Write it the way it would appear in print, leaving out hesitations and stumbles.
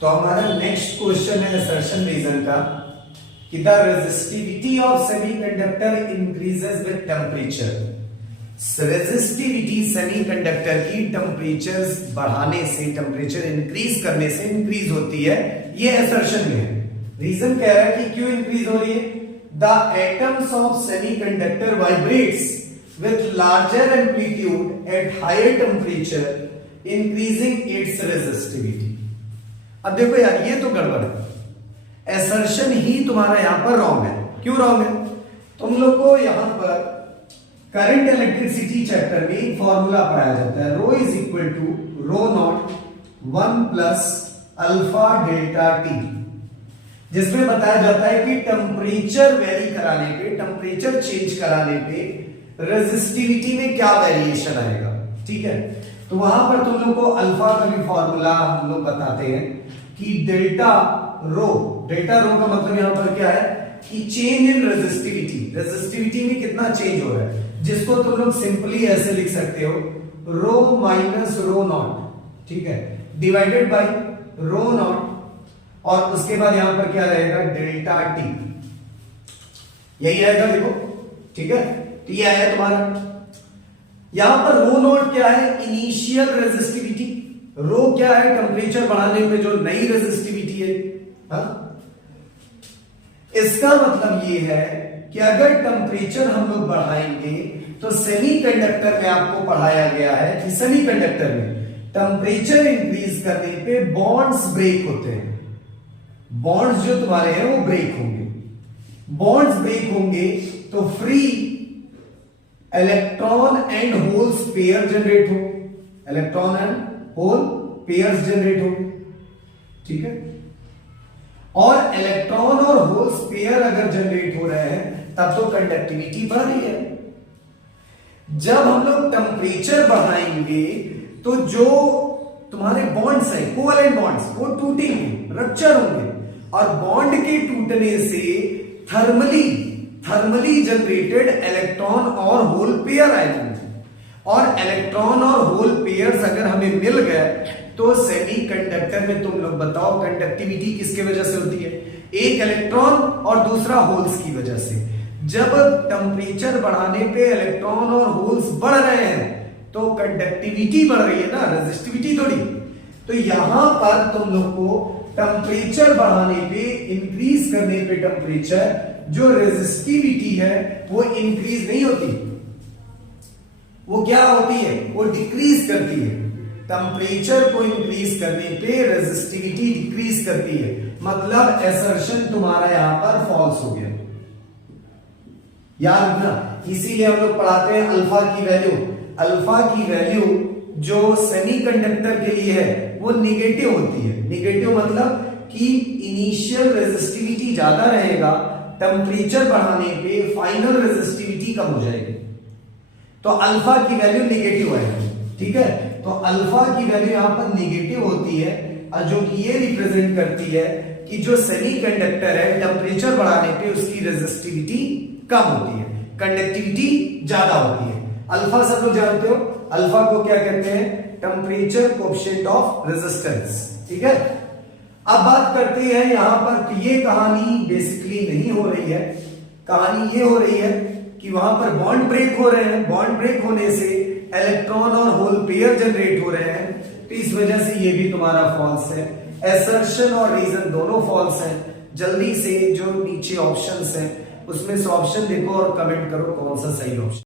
तो हमारा next question है असर्शन रीजन का कि the resistivity of semiconductor increases with temperature. Resistivity semiconductor की टेम्परेचर बढ़ाने से, टेम्परेचर इंक्रीज करने से इंक्रीज होती है, ये असर्शन में है। रीजन कह रहा है कि क्यों इंक्रीज हो रही है। The atoms of semiconductor vibrates with larger amplitude at higher temperature increasing its resistivity। अब देखो यार ये तो गड़बड़ है, assertion ही तुम्हारा यहां पर रॉन्ग है। क्यों रॉन्ग है? तुम लोग को यहां पर करंट इलेक्ट्रिसिटी चैप्टर में एक फॉर्मूला पढ़ाया जाता है, rho is equal to rho naught 1 plus alpha delta T, जिसमें बताया जाता है कि टेम्परेचर वेरी कराने पे, टेम्परेचर चेंज कराने पे रेजिस्टिविटी में क्या वेरिएशन आएगा। ठीक है, तो वहां पर तुम लोग को अल्फा का भी फॉर्मूला हम लोग बताते हैं कि डेल्टा रो का मतलब यहां पर क्या है कि चेंज इन रेजिस्टिविटी, रेजिस्टिविटी में कितना चेंज हो रहा है, जिसको तुम लोग सिंपली ऐसे लिख सकते हो रो माइनस रो नॉट, ठीक है, डिवाइडेड बाय रो नॉट, और उसके बाद यहां पर क्या रहेगा डेल्टा टी, यही आएगा देखो। ठीक है, तो ये आया तुम्हारा। यहां पर रो नॉट क्या है, इनिशियल रेजिस्टिविटी, रो क्या है, टेम्परेचर बढ़ाने पे जो नई रेजिस्टिविटी है। हाँ? इसका मतलब ये है कि अगर टेम्परेचर हम लोग बढ़ाएंगे तो सेमीकंडक्टर में आपको पढ़ाया गया है कि सेमीकंडक्टर में टेम्परेचर इंक्रीज करने पे बॉन्ड्स ब्रेक होते हैं, बॉन्ड्स जो तुम्हारे हैं वो ब्रेक होंगे। बॉन्ड्स ब्रेक होंगे तो free electron and holes pair generate हो, electron and hole pairs generate हो। ठीक है, और इलेक्ट्रॉन और होल्स पेयर अगर जनरेट हो रहे हैं तब तो कंडक्टिविटी बढ़ रही है। जब हम लोग टेम्परेचर बढ़ाएंगे तो जो तुम्हारे बॉन्ड्स हैं, कोवैलेंट बॉन्ड्स, वो टूटेंगे, रप्चर होंगे, और बॉन्ड के टूटने से थर्मली जनरेटेड इलेक्ट्रॉन और होल पेयर आएंगे, और इलेक्ट्रॉन और होल पेयर्स अगर हमें मिल गए तो सेमीकंडक्टर में तुम लोग बताओ कंडक्टिविटी किसके वजह से होती है, एक इलेक्ट्रॉन और दूसरा होल्स की वजह से। जब टेम्परेचर बढ़ाने पे इलेक्ट्रॉन और होल्स बढ़ रहे हैं तो कंडक्टिविटी बढ़ रही है ना, रेजिस्टिविटी थोड़ी। तो यहां पर तुम लोग को टेम्परेचर बढ़ाने पे, इंक्रीज करने पे टेम्परेचर, जो रेजिस्टिविटी है वो इंक्रीज नहीं होती, वो क्या होती है, वो डिक्रीज करती है। टेम्परेचर को इंक्रीज करने पे रेजिस्टिविटी डिक्रीज करती है, मतलब असर्शन तुम्हारा यहां पर फॉल्स हो गया। याद रखना, इसीलिए हम लोग पढ़ाते हैं अल्फा की वैल्यू। अल्फा की वैल्यू जो सेमीकंडक्टर के लिए है वो निगेटिव होती है। निगेटिव मतलब कि इनिशियल रेजिस्टिविटी ज्यादा रहेगा, टेम्परेचर बढ़ाने पे फाइनल रेजिस्टिविटी कम हो जाएगी, तो अल्फा की वैल्यू निगेटिव आएगी। ठीक है, तो अल्फा की वैल्यू यहां पर निगेटिव होती है, और जो कि ये रिप्रेजेंट करती है कि जो सेमीकंडक्टर है टेम्परेचर बढ़ाने पे उसकी रेजिस्टिविटी कम होती है, कंडक्टिविटी ज्यादा होती है। अल्फा सब लोग जानते हो, अल्फा को क्या कहते हैं, टेम्परेचर कोएफिशिएंट ऑफ रेजिस्टेंस। ठीक है, अब बात करते हैं यहां पर कि ये कहानी बेसिकली नहीं हो रही है, कहानी ये हो रही है कि वहां पर बॉन्ड ब्रेक हो रहे हैं, बॉन्ड ब्रेक होने से इलेक्ट्रॉन और होल पेयर जनरेट हो रहे हैं, तो इस वजह से ये भी तुम्हारा फॉल्स है। असर्शन और रीजन दोनों फॉल्स हैं। जल्दी से जो नीचे ऑप्शंस हैं उसमें से ऑप्शन देखो और कमेंट करो कौन सा सही ऑप्शन।